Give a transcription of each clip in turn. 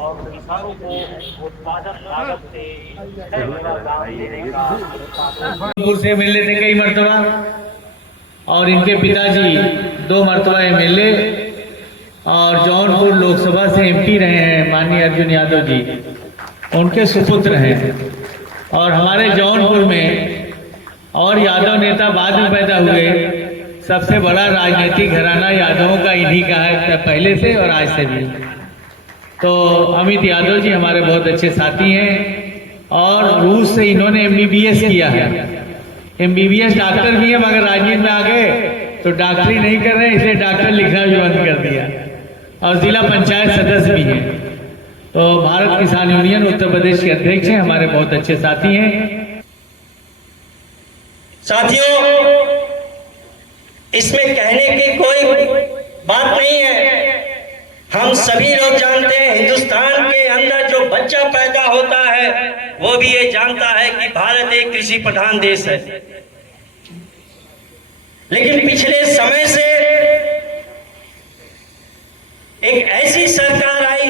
और किसानों को उत्पादन लागत से से मिले थे कई मरतबा, और इनके पिताजी 2 मरतबा एमएलए और जौनपुर लोकसभा से एमपी रहे हैं माननीय अर्जुन यादव जी, उनके सुपुत्र हैं। और हमारे जौनपुर में और यादव नेता बाद में पैदा हुए, सबसे बड़ा राजनीतिक घराना यादवों का इन्हीं का है, पहले से और आज से भी। तो अमित यादव जी हमारे बहुत अच्छे साथी हैं, और रूस से इन्होंने एमबीबीएस किया है। एमबीबीएस डॉक्टर भी है, मगर राजनीति में आ गए तो डॉक्टरी नहीं कर रहे, इसलिए डॉक्टर लिखना भी बंद कर दिया, और जिला पंचायत सदस्य भी हैं। तो भारत किसान यूनियन उत्तर प्रदेश के अध्यक्ष हैं, हमारे बहुत अच्छे साथी हैं। साथियों, इसमें कहने की कोई बात नहीं है। हम सभी लोग जानते हैं, हिंदुस्तान के अंदर जो बच्चा पैदा होता है वो भी ये जानता है कि भारत एक कृषि प्रधान देश है। लेकिन पिछले समय से एक ऐसी सरकार आई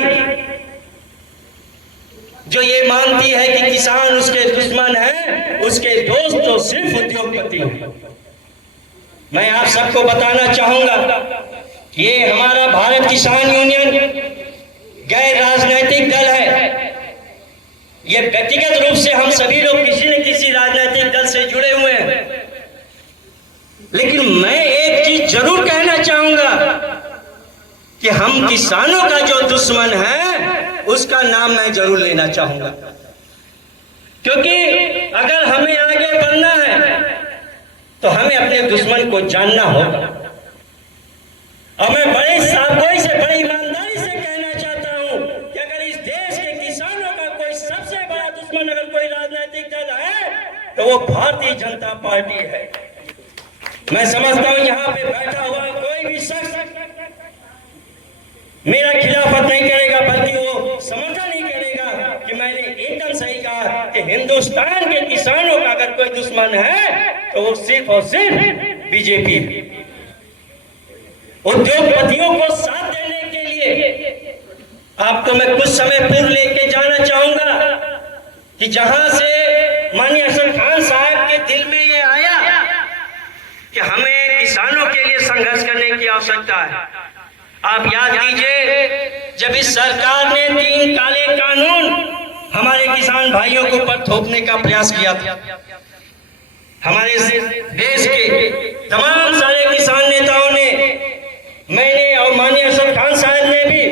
जो ये मानती है कि किसान उसके दुश्मन है, उसके दोस्त तो सिर्फ उद्योगपति हैं। मैं आप सबको बताना चाहूंगा कि ये हमारा भारत किसान यूनियन गैर राजनीतिक दल है। ये व्यक्तिगत रूप से हम सभी लोग किसी न किसी राजनीतिक दल से जुड़े हुए हैं, लेकिन मैं एक चीज जरूर कहना चाहूंगा कि हम किसानों का जो दुश्मन है उसका नाम मैं जरूर लेना चाहूंगा, क्योंकि अगर हमें आगे बढ़ना है तो हमें अपने दुश्मन को जानना होगा। और मैं बड़े सावधानी से, बड़ी ईमानदारी से कहना चाहता हूं कि अगर इस देश के किसानों का कोई सबसे बड़ा दुश्मन अगर कोई राजनीतिक दल है तो वो भारतीय जनता पार्टी है। मैं समझता हूं यहाँ पे बैठा हुआ कोई भी शख्स मेरा खिलाफत नहीं करेगा, बल्कि वो समर्थन नहीं करेगा कि मैंने एकदम सही कहा कि हिंदुस्तान के किसानों का अगर कोई दुश्मन है तो वो सिर्फ और सिर्फ बीजेपी है। उद्योगपतियों को साथ देने के लिए आपको मैं कुछ समय पूर्व लेके जाना चाहूंगा कि जहां से माननीय अशरफ खान साहब के दिल में ये आया कि हमें किसानों के लिए संघर्ष करने की आवश्यकता है। आप याद कीजिए, जब इस सरकार ने 3 काले कानून हमारे किसान भाइयों के ऊपर थोपने का प्रयास किया था, हमारे देश के तमाम सारे किसान नेताओं ने, मैंने और माननीय अशरफ खान साहब ने भी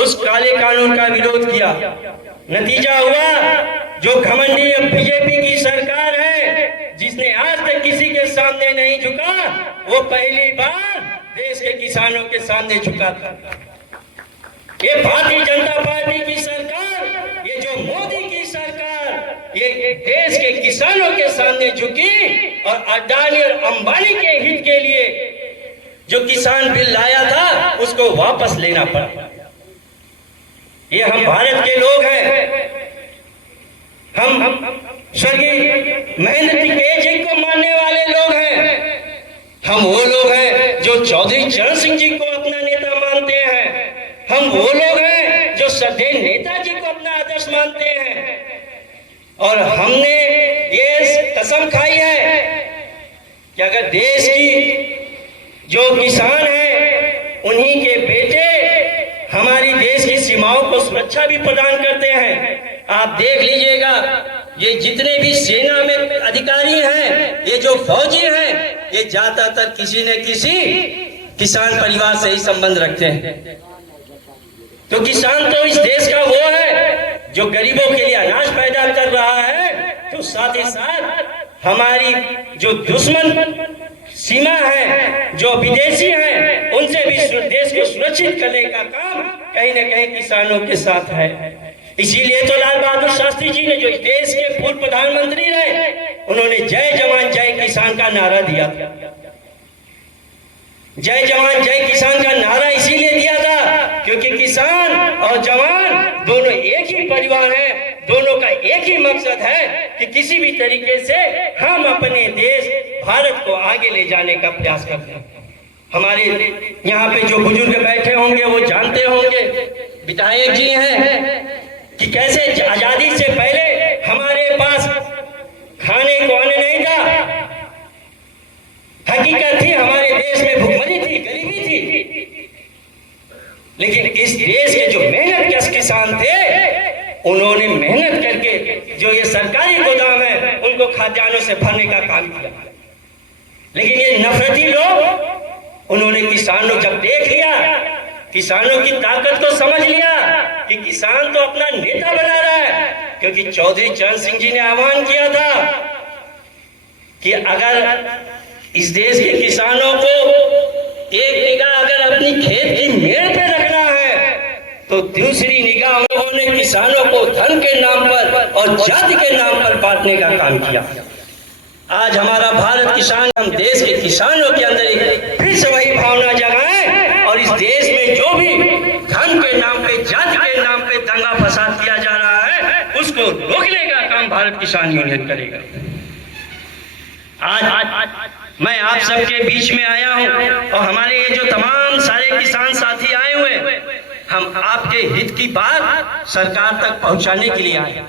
उस काले कानून का विरोध किया। नतीजा हुआ, जो घमंडी बीजेपी की सरकार है जिसने आज तक किसी के सामने नहीं झुका, वो पहली बार देश के किसानों के सामने झुका था। ये भारतीय जनता पार्टी की सरकार, ये जो मोदी की सरकार, ये देश के किसानों के सामने झुकी और अडानी और अंबानी के हित के लिए जो किसान बिल लाया था उसको वापस लेना पड़ा। ये हम भारत के लोग हैं, हम स्वर्गीय महेंद्र टिकैत जी को मानने वाले लोग हैं, हम वो लोग हैं जो चौधरी चरण सिंह जी को अपना नेता मानते हैं, हम वो लोग हैं जो श्रद्धेय नेताजी को अपना आदर्श मानते हैं। और हमने ये कसम खाई है कि अगर देश की जो किसान हैं उन्हीं के बेटे हमारी देश की सीमाओं को सुरक्षा भी प्रदान करते हैं। आप देख लीजिएगा, ये जितने भी सेना में अधिकारी हैं, ये जो फौजी हैं, ये ज्यादातर किसी न किसी किसान परिवार से ही संबंध रखते हैं। तो किसान तो इस देश का वो है जो गरीबों के लिए अनाज पैदा कर रहा है, तो साथ ही साथ हमारी जो दुश्मन सीमा है, जो विदेशी हैं, उनसे भी देश को सुरक्षित करने का काम कहीं न कहीं किसानों के साथ है। इसीलिए तो लाल बहादुर शास्त्री जी ने, जो देश के पूर्व प्रधानमंत्री रहे, उन्होंने जय जवान जय किसान का नारा दिया था। जय जवान जय किसान का नारा इसीलिए दिया था क्योंकि किसान और जवान दोनों एक ही परिवार हैं, दोनों का एक ही मकसद है कि किसी भी तरीके से हम अपने देश भारत को आगे ले जाने का प्रयास करते हैं। हमारे यहाँ पे जो बुजुर्ग बैठे होंगे वो जानते विधायक जी हैं कि कैसे आजादी से पहले हमारे पास खाने को अन्न नहीं था। हकीकत थी हमारे देश में भुखमरी थी, गरीबी थी, लेकिन इस देश के जो मेहनत कश किसान थे उन्होंने मेहनत करके जो ये सरकारी गोदाम है उनको खाद्यान्नों से भरने का काम किया। लेकिन ये नफरती लोग, उन्होंने किसानों जब देख लिया, किसानों की ताकत को समझ लिया कि किसान तो अपना नेता बना रहा है, क्योंकि चौधरी चरण सिंह जी ने आह्वान किया था कि अगर इस देश के किसानों को एक निगाह अगर अपनी खेत की मेड़ पे रखना है तो दूसरी निगाह उन्होंने किसानों को धन के नाम पर और जाति के नाम पर बांटने का काम किया। आज हमारा भारत किसान, हम देश के किसानों के अंदर एक फिर से वही भावना जगाएं और इस देश में जो भी धन के नाम पे, जाति के नाम पे दंगा फसाद किया जा रहा है उसको रोकने का काम भारत किसान यूनियन करेगा। आज मैं आप सबके बीच में आया हूं और हमारे ये जो तमाम सारे किसान साथी आए हुए, हम आपके हित की बात सरकार तक पहुंचाने के लिए आए,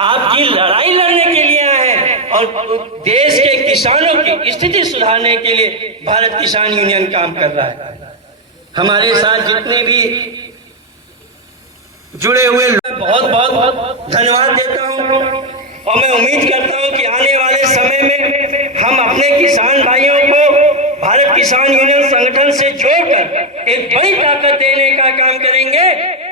आपकी लड़ाई लड़ने के लिए आए हैं और देश के किसानों की स्थिति सुधारने के लिए भारत किसान यूनियन काम कर रहा है। हमारे साथ जितने भी जुड़े हुए लोग, बहुत बहुत धन्यवाद देता हूं और मैं उम्मीद करता हूं कि आने वाले समय में हम अपने किसान भाइयों को भारत किसान यूनियन संगठन से जोड़कर एक बड़ी ताकत देने का काम करेंगे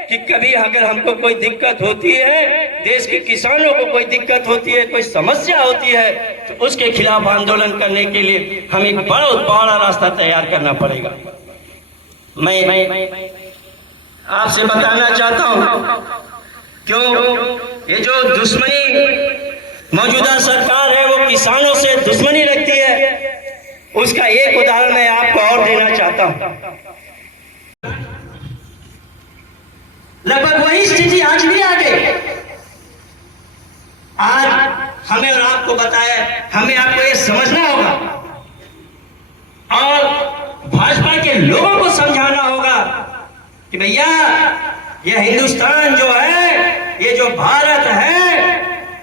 कि कभी अगर हमको कोई दिक्कत होती है, देश के किसानों को कोई दिक्कत होती है, कोई समस्या होती है, तो उसके खिलाफ आंदोलन करने के लिए हमें एक बड़ा रास्ता तैयार करना पड़ेगा। मैं आपसे बताना चाहता हूं, क्यों ये जो दुश्मनी मौजूदा सरकार है वो किसानों से दुश्मनी रखती है, उसका एक उदाहरण मैं आपको और देना चाहता हूं। लगभग वही स्थिति आज भी आ गई। आज हमें और आपको बताया, हमें आपको ये समझना होगा और भाजपा के लोगों को समझाना होगा कि भैया ये हिंदुस्तान जो है, ये जो भारत है,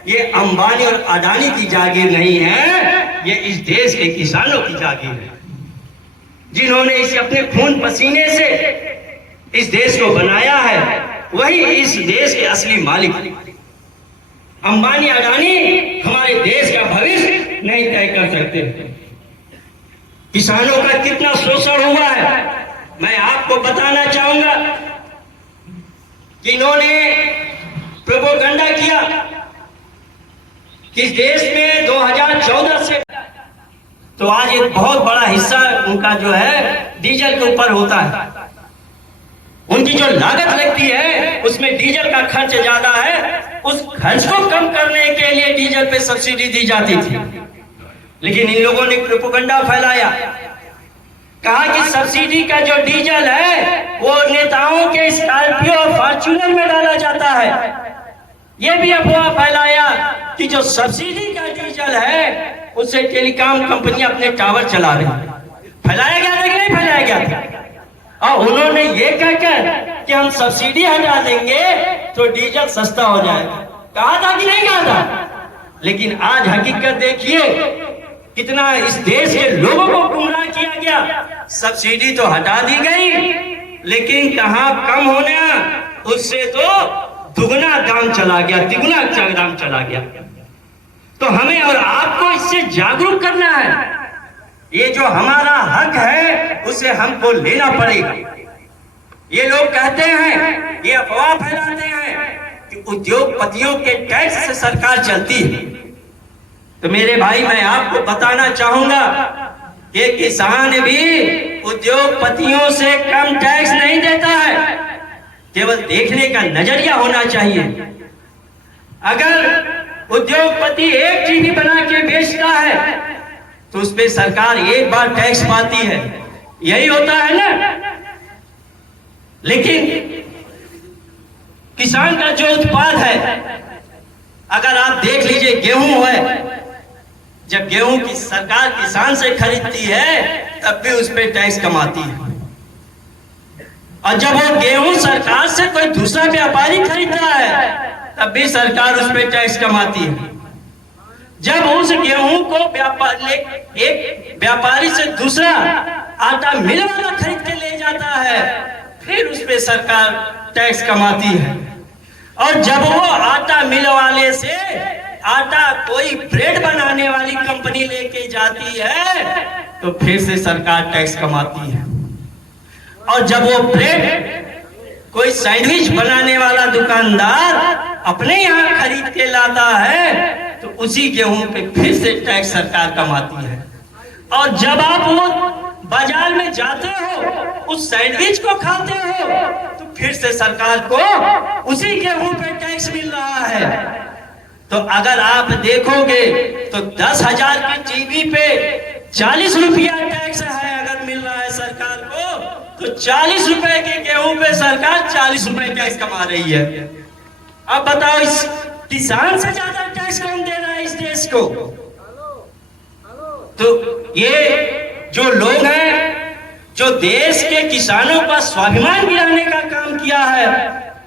ये अंबानी और अडानी की जागीर नहीं है, ये इस देश के किसानों की जागीर है, जिन्होंने इसे अपने खून पसीने से इस देश को बनाया है, वही इस देश के असली मालिक। अंबानी अडानी हमारे देश का भविष्य नहीं तय कर सकते। किसानों का कितना शोषण हुआ है मैं आपको बताना चाहूंगा कि इन्होंने प्रोपेगेंडा किया कि इस देश में 2014 से तो आज एक बहुत बड़ा हिस्सा उनका जो है डीजल के ऊपर होता है। उनकी जो लागत लगती है उसमें डीजल का खर्च ज्यादा है, उस खर्च को कम करने के लिए डीजल पे सब्सिडी दी जाती थी। लेकिन इन लोगों ने प्रोपेगेंडा फैलाया, कहा कि सब्सिडी का जो डीजल है वो नेताओं के स्कॉर्पियो और फॉर्च्यूनर में डाला जाता है। ये भी अफवाह फैलाया कि जो सब्सिडी का डीजल है उससे टेलीकॉम कंपनियां अपने टावर चला रही हैं। फैलाया गया था कि नहीं फैलाया गया था? और उन्होंने ये कहकर कि हम सब्सिडी हटा देंगे तो डीजल सस्ता हो जाएगा, कहा था कि नहीं कहा था? लेकिन आज हकीकत देखिए कितना इस देश के लोगों को गुमराह किया गया। सब्सिडी तो हटा दी गई, लेकिन कहां कम होना, उससे तो दुगना दाम चला गया, तिगुना दाम चला गया। तो हमें और आपको इससे जागरूक करना है। ये जो हमारा हक है उसे हमको लेना पड़ेगा। ये लोग कहते हैं, ये अफवाह फैलाते हैं कि उद्योगपतियों के टैक्स से सरकार चलती है। तो मेरे भाई मैं आपको बताना चाहूंगा कि किसान भी उद्योगपतियों से कम टैक्स नहीं देता है, केवल देखने का नजरिया होना चाहिए। अगर उद्योगपति एक टीवी बना के बेचता है तो उस पे सरकार एक बार टैक्स पाती है, यही होता है ना। लेकिन किसान का जो उत्पाद है, अगर आप देख लीजिए गेहूं है, जब गेहूं की सरकार किसान से खरीदती है तब भी उस पे टैक्स कमाती है। और जब वो गेहूं सरकार से कोई दूसरा व्यापारी खरीदता है तब भी सरकार उस पर टैक्स कमाती है। जब उस गेहूं को एक व्यापारी से दूसरा आटा मिल वाला खरीद के ले जाता है फिर उस पर सरकार टैक्स कमाती है। और जब वो आटा मिल वाले से आटा कोई ब्रेड बनाने वाली कंपनी लेके जाती है तो फिर से सरकार टैक्स कमाती है। और जब वो ब्रेड कोई सैंडविच बनाने वाला दुकानदार अपने यहाँ खरीद के लाता है तो उसी गेहूं पे फिर से टैक्स सरकार कमाती है। और जब आप वो बाजार में जाते हो उस सैंडविच को खाते हो तो फिर से सरकार को उसी गेहूं पे टैक्स मिल रहा है। तो अगर आप देखोगे तो 10,000 की टीवी पे 40 रुपया टैक्स है अगर मिल रहा है सरकार को तो 40 रुपए के गेहूं पे सरकार 40 रुपए टैक्स कमा रही है। अब बताओ इस किसान से ज्यादा टैक्स कौन दे रहा है इस देश को? तो ये जो लोग हैं जो देश के किसानों का स्वाभिमान गिराने का काम किया है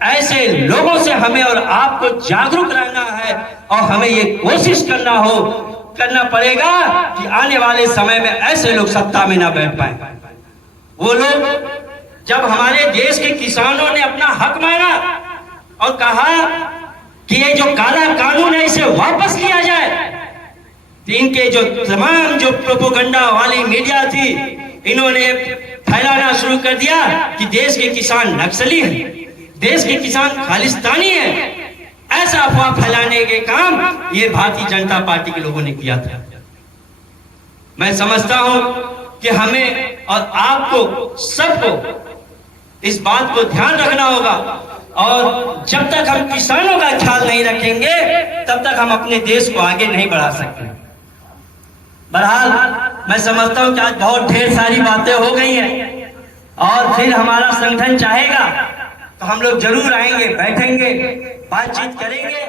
ऐसे लोगों से हमें और आपको जागरूक रहना है और हमें ये कोशिश करना पड़ेगा कि आने वाले समय में ऐसे लोग सत्ता में ना बैठ पाए। वो लोग जब हमारे देश के किसानों ने अपना हक मांगा और कहा कि ये जो काला कानून है इसे वापस लिया जाए तो इनके जो तमाम जो प्रोपोगंडा वाली मीडिया थी इन्होंने फैलाना शुरू कर दिया कि देश के किसान नक्सली हैं, देश के किसान खालिस्तानी हैं। ऐसा अफवाह फैलाने के काम ये भारतीय जनता पार्टी के लोगों ने किया था। मैं समझता हूं कि हमें और आपको सबको इस बात को ध्यान रखना होगा और जब तक हम किसानों का ख्याल नहीं रखेंगे तब तक हम अपने देश को आगे नहीं बढ़ा सकते। बहरहाल मैं समझता हूं कि आज बहुत ढेर सारी बातें हो गई हैं और फिर हमारा संगठन चाहेगा तो हम लोग जरूर आएंगे, बैठेंगे, बातचीत करेंगे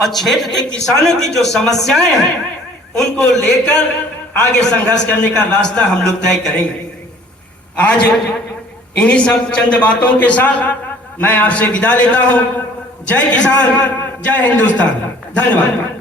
और क्षेत्र के किसानों की जो समस्याएं हैं उनको लेकर आगे संघर्ष करने का रास्ता हम लोग तय करेंगे। आज इन्हीं सब चंद बातों के साथ मैं आपसे विदा लेता हूं। जय किसान, जय हिंदुस्तान। धन्यवाद।